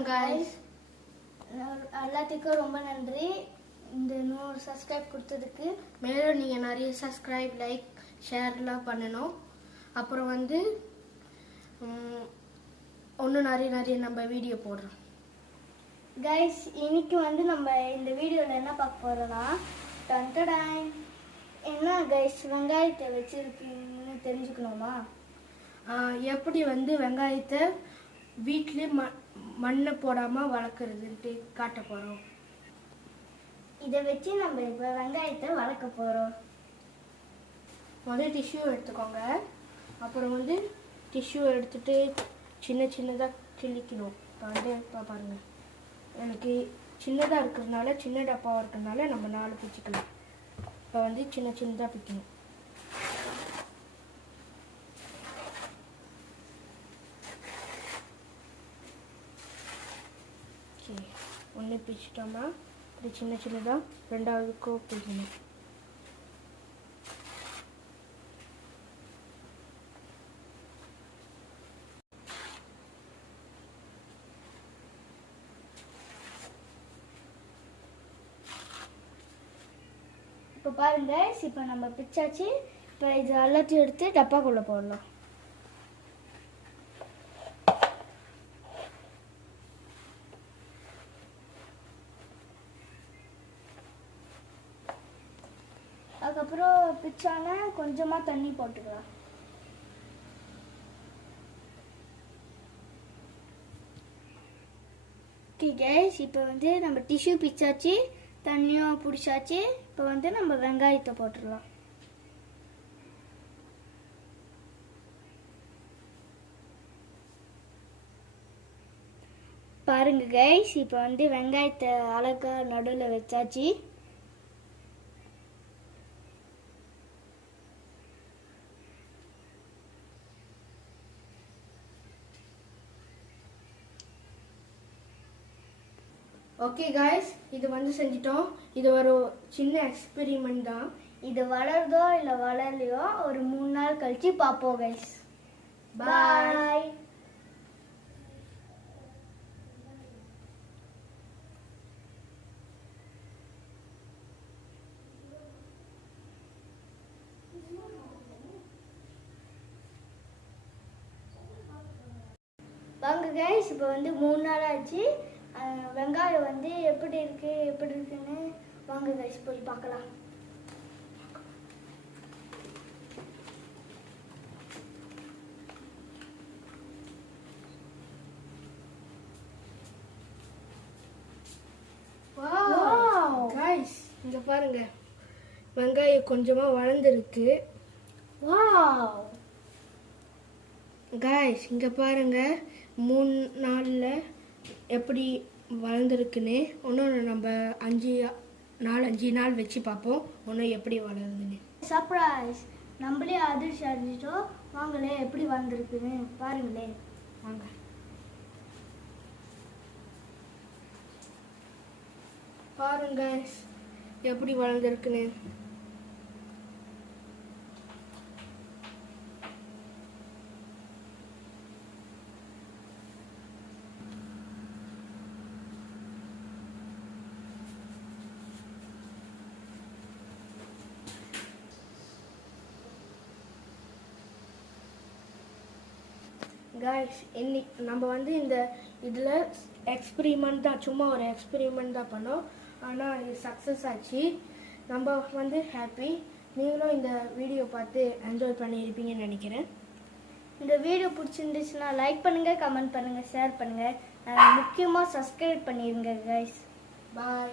guys, எல்லாத்துக்கும் ரொம்ப நன்றி இந்த 100 சப்ஸ்கிரைப் கொடுத்ததுக்கு. மேலும் நீங்க நிறைய சப்ஸ்கிரைப் லைக் ஷேர்லாம் பண்ணணும். அப்புறம் வந்து இன்னும் நிறைய நம்ம வீடியோ போடுறோம். கைஸ், இன்னைக்கு வந்து நம்ம இந்த வீடியோவில் என்ன பார்க்க போறோம்னா என்ன கைஸ் வெங்காயத்தை வச்சிருக்கீங்கன்னு தெரிஞ்சுக்கணுமா? எப்படி வந்து வெங்காயத்தை வீட்டிலே மண்ணை போடாமல் வளர்க்குறதுன்ட்டு காட்ட போகிறோம். இதை வச்சு நம்ம இப்போ வெங்காயத்தை வளர்க்க போகிறோம். முதல் டிஷ்யூ எடுத்துக்கோங்க. அப்புறம் வந்து டிஷ்யூ எடுத்துட்டு சின்னதாக கிள்ளிக்கணும். இப்போ பாருங்கள், எனக்கு சின்னதாக இருக்கிறதுனால சின்ன டப்பாவாக இருக்கிறதுனால நம்ம 4 பிச்சுக்கலாம். இப்போ வந்து சின்னதாக பிக்கணும். ஒன்று பிச்சுட்டோம்னா இப்படி சின்னதாக ரெண்டாவதுக்கும் பிடிக்கணும். இப்போ பாருங்க, இப்போ நம்ம பிச்சாச்சு. இப்போ இது எல்லாத்தையும் எடுத்து டப்பாக்குள்ளே போடலாம். அதுக்கப்புறம் பிச்சான கொஞ்சமாக தண்ணி போட்டுக்கலாம். ஓகே கைஸ், இப்போ வந்து நம்ம டிஷ்யூ பிச்சாச்சு, தண்ணியும் பிடிச்சாச்சு. இப்போ வந்து நம்ம வெங்காயத்தை போட்டுடலாம். பாருங்க கைஸ், இப்போ வந்து வெங்காயத்தை அழகா நடுவில் வச்சாச்சு. ஓகே காய்ஸ், இது வந்து செஞ்சிட்டோம். இது ஒரு சின்ன எக்ஸ்பெரிமெண்ட் தான். இது வளருதோ இல்லை வளரலையோ ஒரு 3 நாள் கழிச்சு பார்ப்போம் கைஸ். பாய். வாங்க கைஸ், இப்போ வந்து 3 நாள் ஆச்சு. வெங்காயம் வந்து எப்படி இருக்குன்னு வாங்க கைஸ் போய் பார்க்கலாம். கைஸ், இங்க பாருங்க, வெங்காயம் கொஞ்சமா வளர்ந்துருக்கு. வாவ் கைஸ், இங்க பாருங்க 3 நாள்ல எப்படி வளர்ந்துருக்குன்னு. இன்னொன்று நம்ம 5 நாள் வச்சு பார்ப்போம் இன்னும் எப்படி வளருதுன்னு. சர்ப்ரைஸ், நம்மளே அதிர்ச்சி அடைஞ்சிட்டோம். வாங்களே எப்படி வளர்ந்துருக்குன்னு பாருங்களே. வாங்க பாருங்க எப்படி வளர்ந்துருக்குன்னு. கைஸ், இன்னைக்கு நம்ம வந்து இதில் எக்ஸ்பெரிமெண்ட் தான், சும்மா ஒரு எக்ஸ்பெரிமெண்ட் தான் பண்ணோம். ஆனால் இது சக்ஸஸ் ஆச்சு. நம்ம வந்து ஹாப்பி. நீங்களும் இந்த வீடியோ பார்த்து என்ஜாய் பண்ணியிருப்பீங்கன்னு நினைக்கிறேன். இந்த வீடியோ பிடிச்சிருந்துச்சுன்னா லைக் பண்ணுங்கள், கமெண்ட் பண்ணுங்கள், ஷேர் பண்ணுங்கள். முக்கியமாக சப்ஸ்கிரைப் பண்ணிடுங்க கைஸ். பாய்.